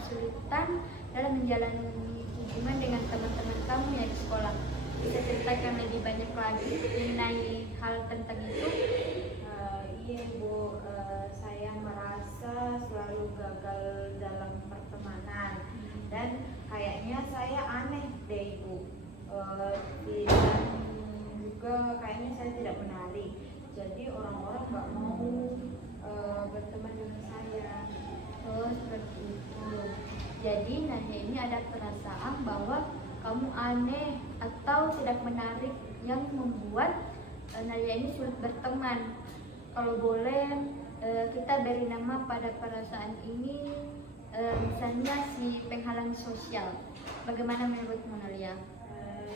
kesulitan dalam menjalani hubungan dengan teman-teman kamu ya di sekolah. Bisa ceritakan lebih banyak lagi mengenai hal tentang itu? Iya Bu, saya merasa selalu gagal dalam pertemanan dan kayaknya saya aneh deh Ibu. Dan juga kayaknya saya tidak menarik. Jadi orang-orang nggak mau berteman dengan saya. Oh, seperti itu. Jadi Nadia ini ada perasaan bahwa kamu aneh atau tidak menarik yang membuat Nadia ini sulit berteman. Kalau boleh kita beri nama pada perasaan ini, misalnya si penghalang sosial. Bagaimana menurutmu Nadia?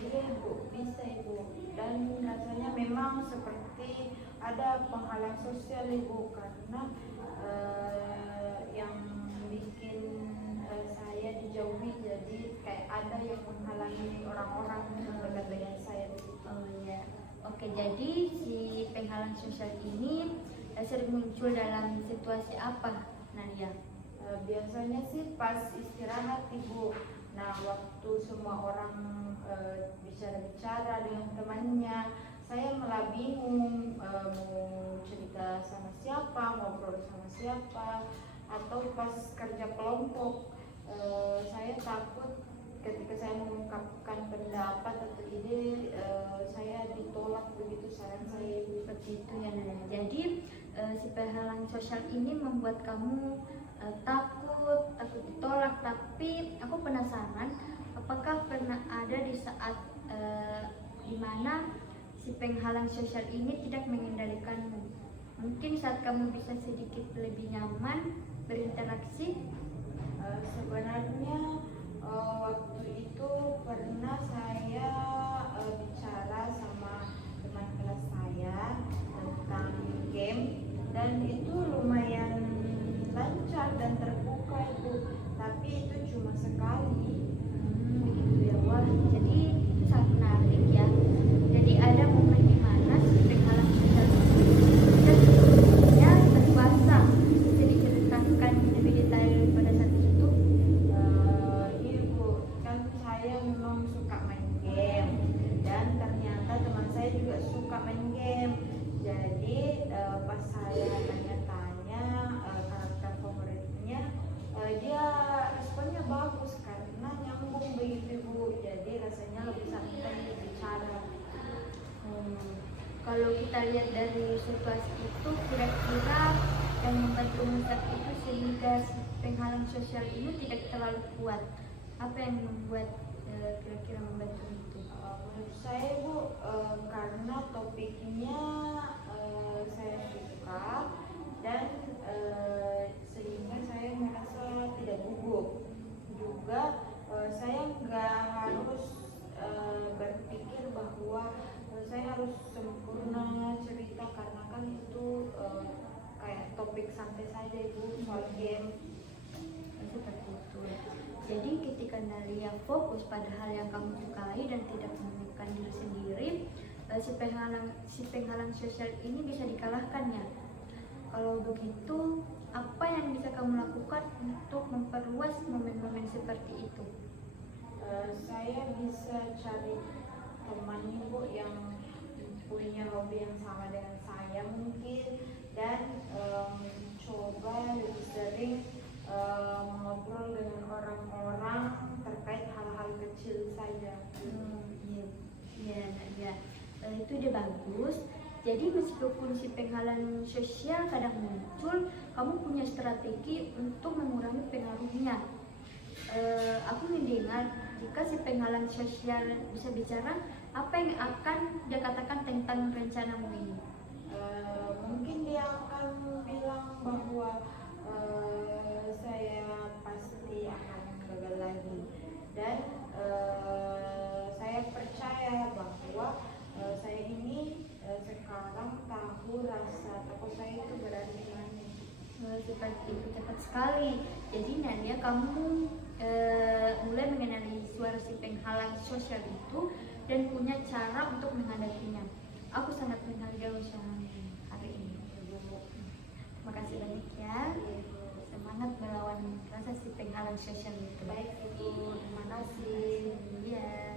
Iya Bu, bisa Ibu. Dan rasanya memang seperti ada penghalang sosial Ibu, karena yang bikin saya dijauhi, jadi kayak ada yang menghalangi orang-orang dekat dengan saya. Oh ya, oke. Jadi si penghalang sosial ini sering muncul dalam situasi apa, Nadia? Biasanya sih pas istirahat Ibu. Nah, waktu semua orang bicara-bicara dengan temannya, saya malah bingung mau cerita sama siapa, ngobrol sama siapa, atau pas kerja kelompok saya takut ketika saya mengungkapkan pendapat atau ide saya ditolak begitu saran saya Seperti itu ya Nadia. Jadi si penghalang sosial ini membuat kamu takut ditolak. Tapi aku penasaran, apakah pernah ada di saat dimana si penghalang sosial ini tidak mengendalikanmu? Mungkin saat kamu bisa sedikit lebih nyaman berinteraksi. Sebenarnya waktu itu pernah saya bicara sama teman kelas saya tentang game, dan itu lumayan lancar dan terbuka itu, tapi itu cuma sekali. Begitu ya. Wah, jadi itu sangat menarik ya. Jadi ada momen di mana si penghalang sosial ini dan sebelumnya berkuasa. Bisa diceritakan lebih detail pada saat itu? Iya Bu, kan saya memang suka main game, dan ternyata teman saya juga suka main game. Jadi pas saya tanya-tanya karakter favoritnya, dia responnya bagus karena nyambung begitu Bu. Jadi rasanya lebih santai bicara. Kalau kita lihat dari situasi itu, kira-kira yang membantu saat itu sehingga si penghalang sosial ini tidak terlalu kuat. Apa yang membuat kira-kira membantu itu? Menurut saya Bu, karena topiknya saya suka, dan sehingga saya merasa tidak gugup. Juga saya nggak harus berpikir bahwa saya harus sempurna cerita, karena kan itu kayak topik santai saja Ibu, soal game. Seperti itu. Jadi ketika Nadia fokus pada hal yang kamu sukai dan tidak menemukan diri sendiri, si penghalang sosial ini bisa dikalahkan ya. Kalau begitu, apa yang bisa kamu lakukan untuk memperluas momen-momen seperti itu? Saya bisa cari teman Ibu yang punya hobi yang sama dengan saya mungkin, dan coba lebih sering ngobrol dengan orang-orang terkait hal-hal kecil saja. Iya, iya, Nadia. Itu udah bagus. Jadi meskipun si penghalang sosial kadang muncul, kamu punya strategi untuk mengurangi pengaruhnya. Aku mendengar jika si penghalang sosial bisa bicara, apa yang akan dia katakan tentang rencanamu ini? Mungkin dia akan bilang bahwa saya pasti akan gagal lagi, dan saya percaya bahwa saya ini sekarang tahu rasa takut saya itu berada di mana. Seperti itu, cepat sekali. Jadi Nadia, kamu mulai mengenali suara si penghalang sosial itu dan punya cara untuk menghadapinya. Aku sangat menghargai usahamu hari ini. Terima kasih banyak ya. Semangat melawan rasa si penghalang session itu. Baik Ibu, terima kasih. Iya.